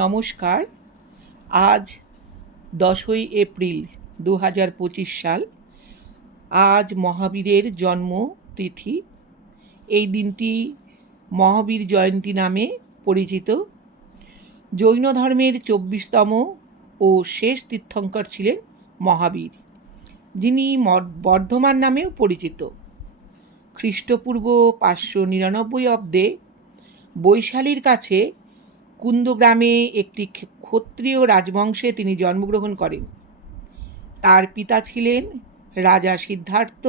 নমস্কার। আজ দশই এপ্রিল দু হাজার পঁচিশ সাল। আজ মহাবীরের জন্মতিথি। এই দিনটি মহাবীর জয়ন্তী নামে পরিচিত। জৈন ধর্মের চব্বিশতম ও শেষ তীর্থঙ্কর ছিলেন মহাবীর, যিনি বর্ধমান নামেও পরিচিত। খ্রিস্টপূর্ব পাঁচশো নিরানব্বই অব্দে বৈশালীর কাছে কুন্দগ্রামে একটি ক্ষত্রিয় রাজবংশে তিনি জন্মগ্রহণ করেন। তার পিতা ছিলেন রাজা সিদ্ধার্থ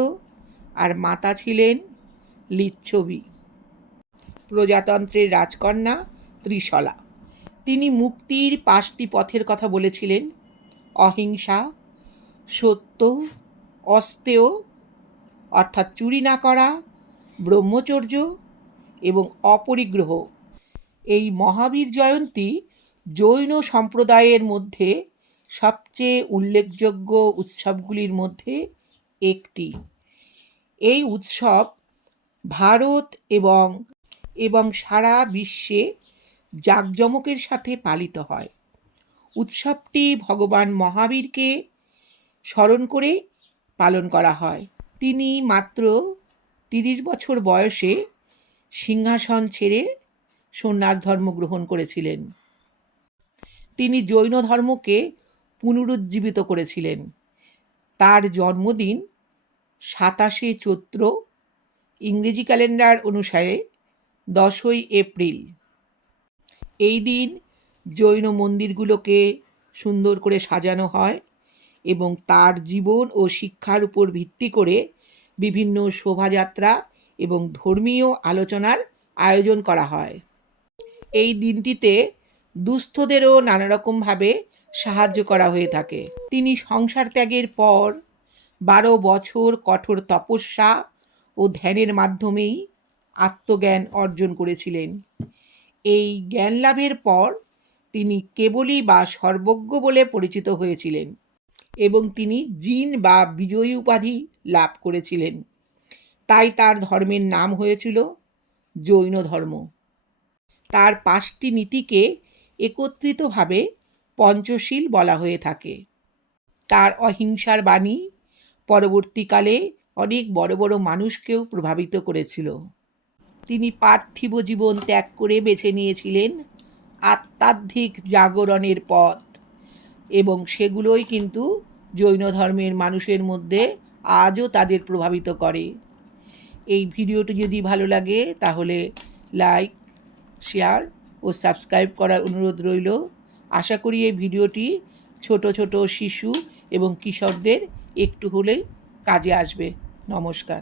আর মাতা ছিলেন লিচ্ছবি। প্রজাতন্ত্রের রাজকন্যা ত্রিশলা। তিনি মুক্তির পাঁচটি পথের কথা বলেছিলেন। অহিংসা, সত্য অস্তেয় অর্থাৎ চুরি না করা, ব্রহ্মচর্য এবং অপরিগ্রহ। এই মহাবীর জয়ন্তী জৈন সম্প্রদায়ের মধ্যে সবচেয়ে উল্লেখযোগ্য উৎসবগুলির মধ্যে একটি। এই উৎসব ভারত এবং এবং সারা বিশ্বে জাঁকজমকের সাথে পালিত হয়। উৎসবটি ভগবান মহাবীরকে স্মরণ করে পালন করা হয়। তিনি মাত্র তিরিশ বছর বয়সে সিংহাসন ছেড়ে সন্ন্যাস ধর্ম গ্রহণ করেছিলেন। তিনি জৈন ধর্মকে পুনরুজ্জীবিত করেছিলেন। তার জন্মদিন সাতাশে চৈত্র ইংরেজি ক্যালেন্ডার অনুসারে দশই এপ্রিল। এই দিন জৈন মন্দিরগুলোকে সুন্দর করে সাজানো হয় এবং তার জীবন ও শিক্ষার উপর ভিত্তি করে বিভিন্ন শোভাযাত্রা এবং ধর্মীয় আলোচনার আয়োজন করা হয়। এই দিনটিতে দুস্থদেরও নানারকমভাবে সাহায্য করা হয়ে থাকে। তিনি সংসার ত্যাগের পর বারো বছর কঠোর তপস্যা ও ধ্যানের মাধ্যমেই আত্মজ্ঞান অর্জন করেছিলেন। এই জ্ঞান লাভের পর তিনি কেবলই বা সর্বজ্ঞ বলে পরিচিত হয়েছিলেন এবং তিনি জিন বা বিজয়ী উপাধি লাভ করেছিলেন। তাই তার ধর্মের নাম হয়েছিল জৈন ধর্ম তার পাঁচটি নীতিকে একত্রিতভাবে পঞ্চশীল বলা হয়ে থাকে। তার অহিংসার বাণী পরবর্তীকালে অনেক বড় বড় মানুষকেও প্রভাবিত করেছিল। তিনি পার্থিব জীবন ত্যাগ করে বেছে নিয়েছিলেন আত্মাধিক জাগরণের পথ এবং সেগুলোই কিন্তু জৈন ধর্মের মানুষের মধ্যে আজও তাদের প্রভাবিত করে। এই ভিডিওটি যদি ভালো লাগে তাহলে লাইক শেয়ার ও সাবস্ক্রাইব করার অনুরোধ রইল। আশা করি এই ভিডিওটি ছোট ছোট শিশু এবং কিশোরদের একটু হলেই কাজে আসবে। নমস্কার।